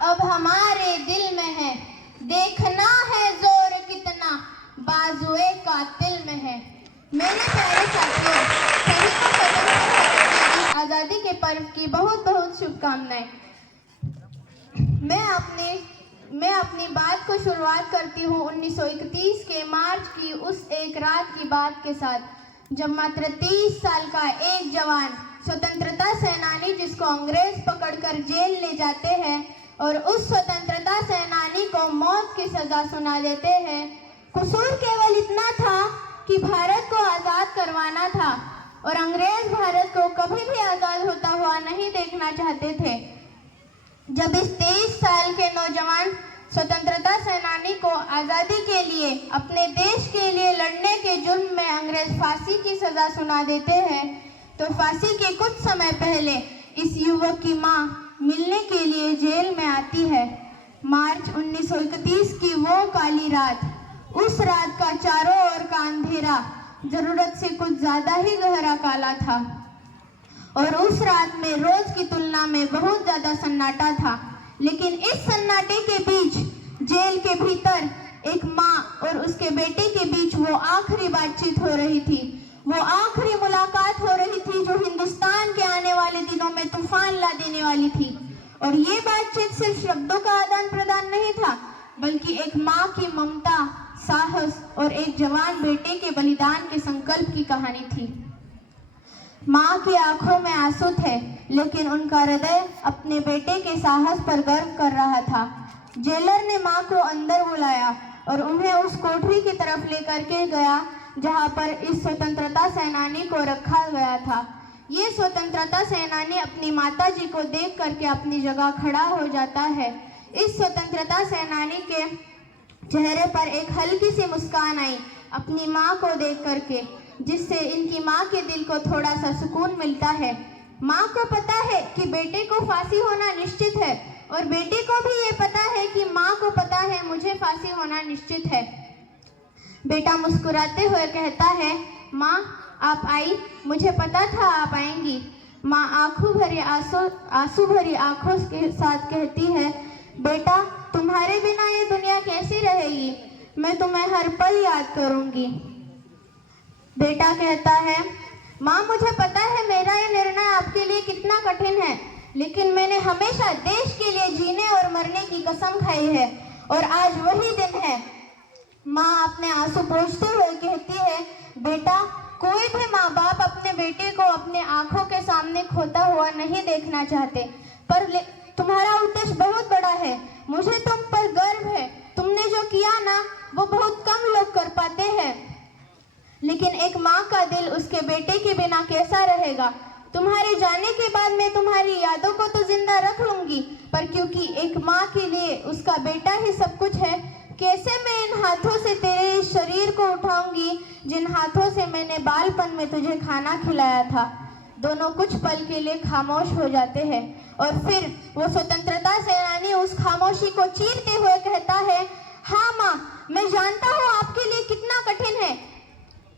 अब हमारे दिल में है, देखना है जोर कितना बाजुए कातिल में है। मेरे प्यारे साथियों, सभी को स्वतंत्रता आज़ादी के पर्व की बहुत बहुत शुभकामनाएं। मैं अपनी बात को शुरुआत करती हूँ 1931 के मार्च की उस एक रात की बात के साथ, जब मात्र 30 साल का एक जवान स्वतंत्रता सेनानी, जिसको अंग्रेज पकड़कर जेल ले जाते हैं और उस स्वतंत्रता सेनानी को मौत की सजा सुना देते हैं। कसूर केवल इतना था कि भारत को आज़ाद करवाना था और अंग्रेज भारत को कभी भी आज़ाद होता हुआ नहीं देखना चाहते थे। जब इस 23 साल के नौजवान स्वतंत्रता सेनानी को आज़ादी के लिए, अपने देश के लिए लड़ने के जुर्म में अंग्रेज फांसी की सज़ा सुना देते हैं, तो फांसी के कुछ समय पहले इस युवक की मां मिलने के लिए जेल में आती है। मार्च 1931 की वो काली रात, उस रात का चारों ओर का अंधेरा जरूरत से कुछ ज़्यादा ही गहरा काला था और उस रात में रोज की तुलना में बहुत ज़्यादा सन्नाटा था। लेकिन इस सन्नाटे के बीच जेल के भीतर एक माँ और उसके बेटे के बीच वो आखिरी बातचीत हो रही थी, वो आखिरी मुलाकात हो रही थी जो हिंदुस्तान के आने वाले दिनों में तूफान ला देने वाली थी। और ये बातचीत सिर्फ शब्दों का आदान प्रदान नहीं था, बल्कि एक माँ की ममता, साहस और एक जवान बेटे के बलिदान के संकल्प की कहानी थी। माँ की आंखों में आंसू थे, लेकिन उनका हृदय अपने बेटे के साहस पर गर्व कर रहा था। जेलर ने माँ को अंदर बुलाया और उन्हें उस कोठरी की तरफ लेकर के गया जहाँ पर इस स्वतंत्रता सेनानी को रखा गया था। ये स्वतंत्रता सेनानी अपनी माता जी को देख करके अपनी जगह खड़ा हो जाता है। इस स्वतंत्रता सेनानी के चेहरे पर एक हल्की सी मुस्कान आई अपनी माँ को देख करके, जिससे इनकी माँ के दिल को थोड़ा सा सुकून मिलता है। माँ को पता है कि बेटे को फांसी होना निश्चित है और बेटे को भी ये पता है कि माँ को पता है मुझे फांसी होना निश्चित है। बेटा मुस्कुराते हुए कहता है, माँ आप आई, मुझे पता था आप आएंगी। माँ आंसू भरी आंखों के साथ कहती है, बेटा तुम्हारे बिना ये दुनिया कैसी रहेगी, मैं तुम्हें हर पल याद करूंगी। बेटा कहता है, माँ मुझे पता है मेरा ये निर्णय आपके लिए कितना कठिन है, लेकिन मैंने हमेशा देश के लिए जीने और मरने की कसम खाई है और आज वही दिन है। माँ अपने आंसू पोंछते हुए कहती है, बेटा कोई भी माँ बाप अपने बेटे को अपने आंखों के सामने खोता हुआ नहीं देखना चाहते, पर तुम्हारा उद्देश्य बहुत बड़ा है, मुझे तुम पर गर्व है। तुमने जो किया ना वो बहुत कम लोग कर पाते हैं। लेकिन एक माँ का दिल उसके बेटे के बिना कैसा रहेगा। तुम्हारे जाने के बाद मैं तुम्हारी यादों को तो जिंदा रख लूंगी, पर क्योंकि एक माँ के लिए उसका बेटा ही सब कुछ है, कैसे मैं इन हाथों से तेरे इस शरीर को उठाऊंगी जिन हाथों से मैंने बालपन में तुझे खाना खिलाया था। दोनों कुछ पल के लिए खामोश हो जाते हैं और फिर वो स्वतंत्रता सेनानी उस खामोशी को चीरते हुए कहता है, हाँ माँ मैं जानता हूँ आपके लिए कितना कठिन है,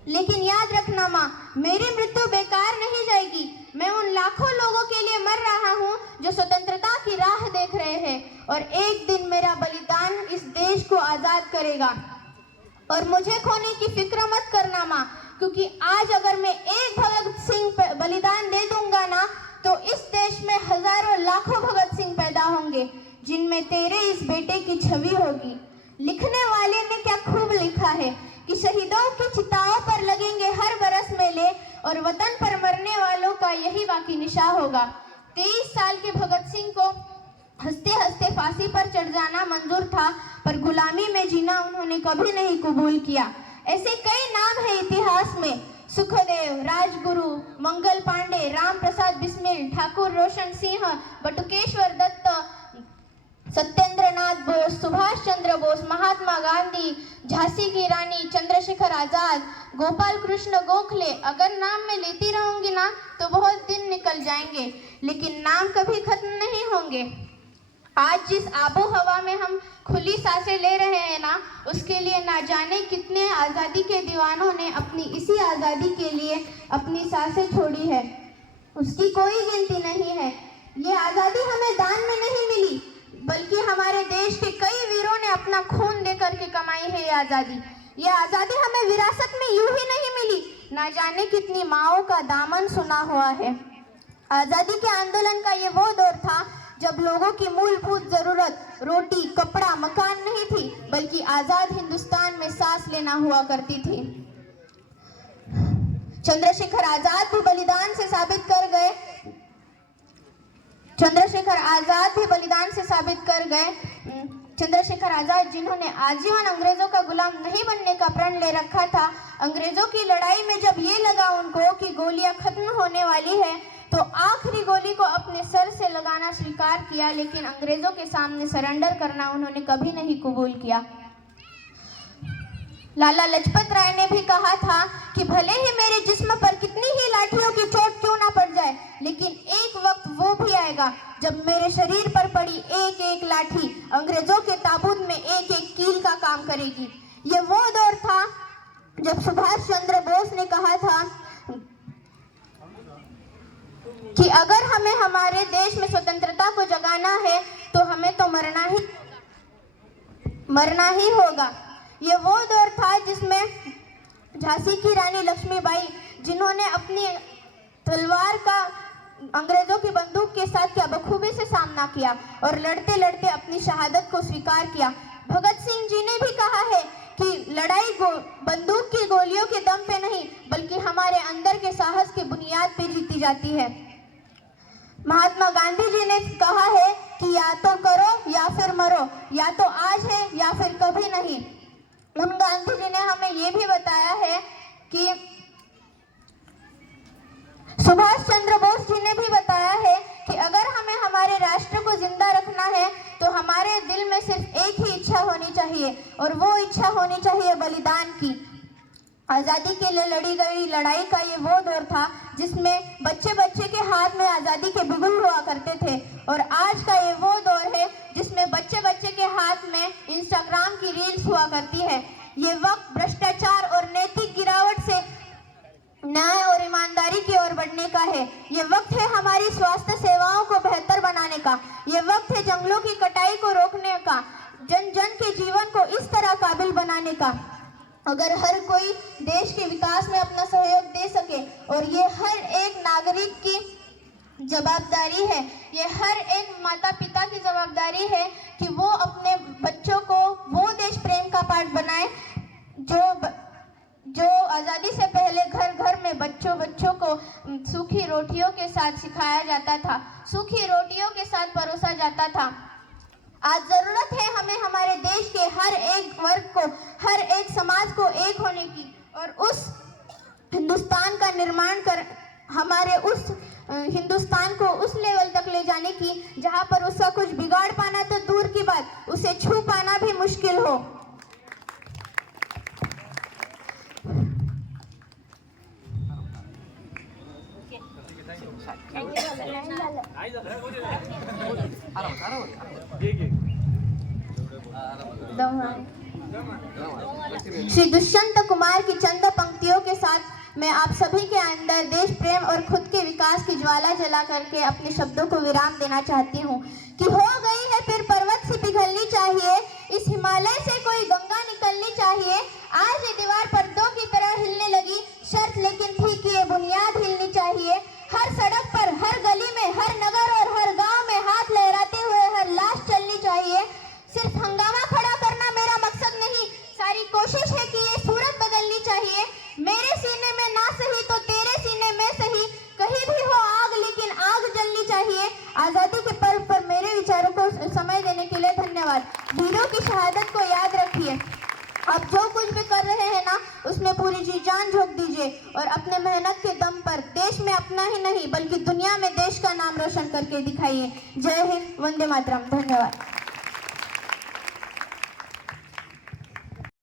लेकिन याद रखना माँ, मेरी मृत्यु बेकार नहीं जाएगी। मैं उन लाखों लोगों के लिए मर रहा हूँ जो स्वतंत्रता की राह देख रहे हैं और एक दिन मेरा बलिदान इस देश को आज़ाद करेगा। और मुझे खोने की फिक्र मत करना माँ, क्योंकि आज अगर मैं एक भगत सिंह बलिदान दे दूंगा ना, तो इस देश में हजारों लाखों भगत सिंह पैदा होंगे जिनमें तेरे इस बेटे की छवि होगी। लिखने वाले ने क्या खूब लिखा है कि शहीदों की चिताओं पर लगेंगे हर बरस मेले और वतन पर मरने वालों का यही बाकी निशा होगा। 23 साल के भगत सिंह को हंसते हंसते फांसी पर चढ़ जाना मंजूर था, पर गुलामी में जीना उन्होंने कभी नहीं कबूल किया। ऐसे कई नाम है इतिहास में, सुखदेव, राजगुरु, मंगल पांडे, राम प्रसाद बिस्मिल, ठाकुर रोशन सिंह, बटुकेश्वर दत्त, सत्येंद्रनाथ बोस, सुभाष चंद्र बोस, महात्मा गांधी, झांसी की रानी, चंद्रशेखर आजाद, गोपाल कृष्ण गोखले। अगर नाम मैं लेती रहूंगी ना तो बहुत दिन निकल जाएंगे, लेकिन नाम कभी खत्म नहीं होंगे। आज जिस आबो हवा में हम खुली सांसें ले रहे हैं ना, उसके लिए ना जाने कितने आज़ादी के दीवानों ने अपनी इसी आज़ादी के लिए अपनी सांसें छोड़ी है, उसकी कोई गिनती नहीं है। ये आज़ादी हमें दान में नहीं मिली, बल्कि पाए हैं ये आज़ादी। ये आज़ादी हमें विरासत में यूं ही नहीं मिली, ना जाने कितनी माओं का दामन सुना हुआ है। आज़ादी के आंदोलन का ये वो दौर था जब लोगों की मूलभूत जरूरत रोटी, कपड़ा, मकान नहीं थी, बल्कि आज़ाद हिंदुस्तान में सांस लेना हुआ करती थी। चंद्रशेखर आजाद भी बलिदान से साबित कर गए चंद्रशेखर आजाद जिन्होंने आजीवन अंग्रेजों का गुलाम नहीं बनने का प्रण ले रखा था, अंग्रेजों की लड़ाई में जब ये लगा उनको कि गोलियां खत्म होने वाली है, तो आखिरी गोली को अपने सर से लगाना स्वीकार किया, लेकिन अंग्रेजों के सामने सरेंडर करना उन्होंने कभी नहीं कबूल किया। लाला लाजपत राय ने भी कहा था कि भले ही मेरे जिस्म पर कितनी ही लाठियों की चोट क्यों ना पड़ जाए, लेकिन एक वक्त वो भी आएगा जब मेरे शरीर पर पड़ी एक एक लाठी अंग्रेजों के ताबूत में एक एक कील का काम करेगी। ये वो दौर था जब सुभाष चंद्र बोस ने कहा था कि अगर हमें हमारे देश में स्वतंत्रता को जगाना है तो हमें तो मरना ही होगा। ये वो दौर था जिसमें झांसी की रानी लक्ष्मीबाई, जिन्होंने अपनी तलवार का अंग्रेजों की बंदूक के साथ क्या बखूबी से सामना किया और लड़ते लड़ते अपनी शहादत को स्वीकार किया। भगत सिंह जी ने भी कहा है कि लड़ाई बंदूक की गोलियों के दम पे नहीं, बल्कि हमारे अंदर के साहस की बुनियाद पे जीती जाती है। महात्मा गांधी जी ने कहा है कि या तो करो या फिर मरो, या तो आज है या फिर कभी नहीं। उन गांधी जी ने हमें ये भी बताया है कि सुभाष चंद्र बोस जी ने भी बताया है कि अगर हमें हमारे राष्ट्र को जिंदा रखना है तो हमारे दिल में सिर्फ एक ही इच्छा होनी चाहिए, और वो इच्छा होनी चाहिए बलिदान की। आज़ादी के लिए लड़ी गई लड़ाई का ये वो दौर था जिसमें बच्चे बच्चे के हाथ में आज़ादी के बिगुल हुआ करते थे, और आज का ये वो दौर है जिसमें बच्चे बच्चे के हाथ में इंस्टाग्राम की रील्स हुआ करती है। ये वक्त भ्रष्टाचार और नैतिक गिरावट से न्याय और ईमानदारी की ओर बढ़ने का है। ये वक्त है हमारी स्वास्थ्य सेवाओं को बेहतर बनाने का। ये वक्त है जंगलों की कटाई को रोकने का, जन जन के जीवन को इस तरह काबिल बनाने का। अगर हर कोई देश के विकास में अपना सहयोग दे सके, और ये हर एक नागरिक की जवाबदारी है, ये हर एक माता पिता की जवाबदारी है कि वो अपने बच्चों को वो देश प्रेम का पाठ बनाए जो आज़ादी से पहले घर घर में बच्चों को सूखी रोटियों के साथ सिखाया जाता था, सूखी रोटियों के साथ परोसा जाता था। आज जरूरत है हमें हमारे देश के हर एक वर्ग को, हर एक समाज को एक होने की, और उस हिंदुस्तान का निर्माण कर हमारे उस हिंदुस्तान को उस लेवल तक ले जाने की जहां पर उसका कुछ बिगाड़ पाना तो दूर की बात, उसे छू पाना भी मुश्किल हो। श्री दुष्यंत कुमार की चंद पंक्तियों के साथ मैं आप सभी के अंदर देश प्रेम और खुद के विकास की ज्वाला जला करके अपने शब्दों को विराम देना चाहती हूँ कि हो गई है फिर पर्वत से पिघलनी चाहिए, इस हिमालय से कोई गंगा निकलनी चाहिए। आज ये दीवार पर्दों की तरह हिलने लगी, शर्त लेकिन थी कि ये बुनियाद हिलनी चाहिए। हर सड़क पर, हर गली में, हर नगर और हर गांव में हाथ लहराते हुए हर लाश चलनी चाहिए। सिर्फ हंगामा खड़ा करना मेरा मकसद नहीं, सारी कोशिश है कि ये सूरत बदलनी चाहिए। मेरे सीने में ना सही तो तेरे सीने में सही, कहीं भी हो आग लेकिन आग जलनी चाहिए। आज़ादी के पर्व पर मेरे विचारों को समय देने के लिए धन्यवाद। वीरों की शहादत को याद रखिए। आप जो कुछ भी कर रहे हैं ना, उसमें पूरी जी जान झोंक दीजिए और अपने मेहनत के दम पर देश में अपना ही नहीं बल्कि दुनिया में देश का नाम रोशन करके दिखाइए। जय हिंद, वंदे मातरम। धन्यवाद।